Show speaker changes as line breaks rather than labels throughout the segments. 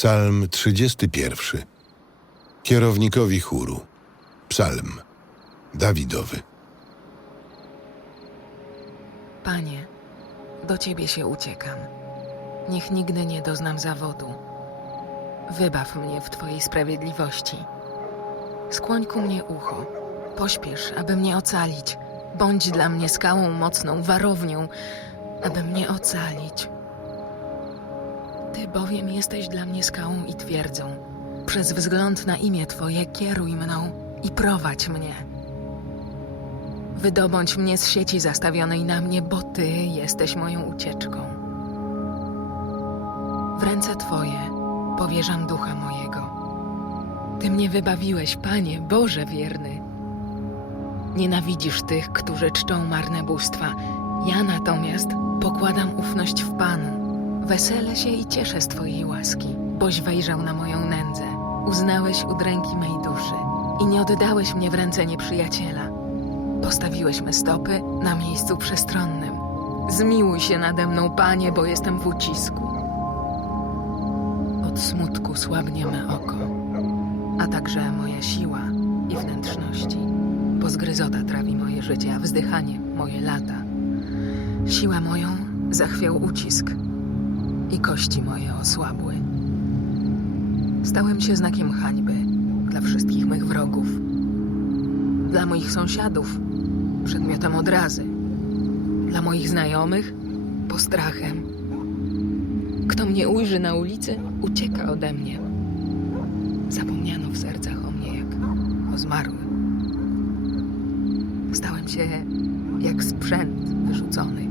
Psalm 31. Kierownikowi chóru. Psalm Dawidowy.
Panie, do Ciebie się uciekam. Niech nigdy nie doznam zawodu. Wybaw mnie w Twojej sprawiedliwości. Skłoń ku mnie ucho. Pośpiesz, aby mnie ocalić. Bądź dla mnie skałą mocną, warownią, aby mnie ocalić. Ty bowiem jesteś dla mnie skałą i twierdzą. Przez wzgląd na imię Twoje kieruj mną i prowadź mnie. Wydobądź mnie z sieci zastawionej na mnie, bo Ty jesteś moją ucieczką. W ręce Twoje powierzam ducha mojego. Ty mnie wybawiłeś, Panie, Boże wierny. Nienawidzisz tych, którzy czczą marne bóstwa. Ja natomiast pokładam ufność w Panu. Weselę się i cieszę z Twojej łaski, boś wejrzał na moją nędzę. Uznałeś udręki mej duszy i nie oddałeś mnie w ręce nieprzyjaciela. Postawiłeś me stopy na miejscu przestronnym. Zmiłuj się nade mną, panie, bo jestem w ucisku. Od smutku słabnie me oko, a także moja siła i wnętrzności. Pozgryzota trawi moje życie, a wzdychanie moje lata. Siłę moją zachwiał ucisk i kości moje osłabły. Stałem się znakiem hańby dla wszystkich mych wrogów dla moich sąsiadów przedmiotem odrazy, dla moich znajomych postrachem. Kto mnie ujrzy na ulicy, ucieka ode mnie. Zapomniano w sercach o mnie jak o zmarłym. Stałem się jak sprzęt wyrzucony.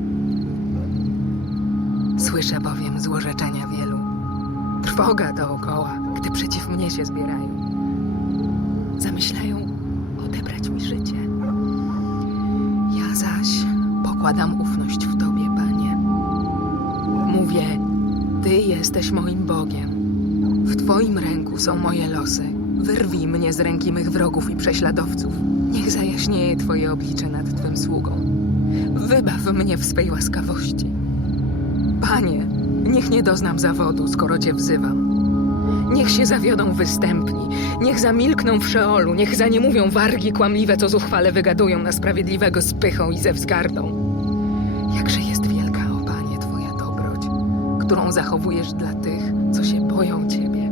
Słyszę bowiem złorzeczenia wielu. Trwoga dookoła, gdy przeciw mnie się zbierają. Zamyślają odebrać mi życie. Ja zaś pokładam ufność w Tobie, Panie. Mówię, Ty jesteś moim Bogiem. W Twoim ręku są moje losy. Wyrwij mnie z ręki mych wrogów i prześladowców. Niech zajaśnieje Twoje oblicze nad Twym sługą. Wybaw mnie w swej łaskawości. Panie, niech nie doznam zawodu, skoro Cię wzywam. Niech się zawiodą występni, niech zamilkną w Szeolu, niech za nie mówią wargi kłamliwe, co zuchwale wygadują na sprawiedliwego z pychą i ze wzgardą. Jakże jest wielka, o Panie, Twoja dobroć, którą zachowujesz dla tych, co się boją Ciebie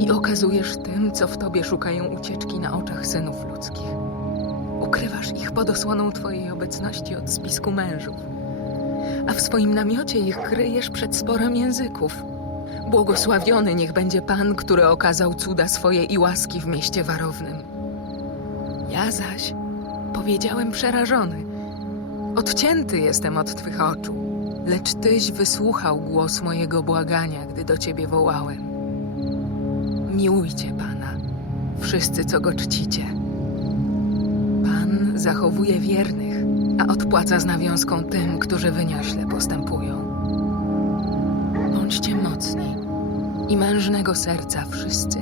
i okazujesz tym, co w Tobie szukają ucieczki na oczach synów ludzkich. Ukrywasz ich pod osłoną Twojej obecności od spisku mężów, a w swoim namiocie ich kryjesz przed sporem języków. Błogosławiony niech będzie Pan, który okazał cuda swoje i łaski w mieście warownym. Ja zaś powiedziałem przerażony. Odcięty jestem od Twych oczu, lecz Tyś wysłuchał głos mojego błagania, gdy do Ciebie wołałem. Miłujcie Pana, wszyscy, co Go czcicie. Pan zachowuje wiernych, a odpłaca z nawiązką tym, którzy wyniośle postępują. Bądźcie mocni i mężnego serca wszyscy,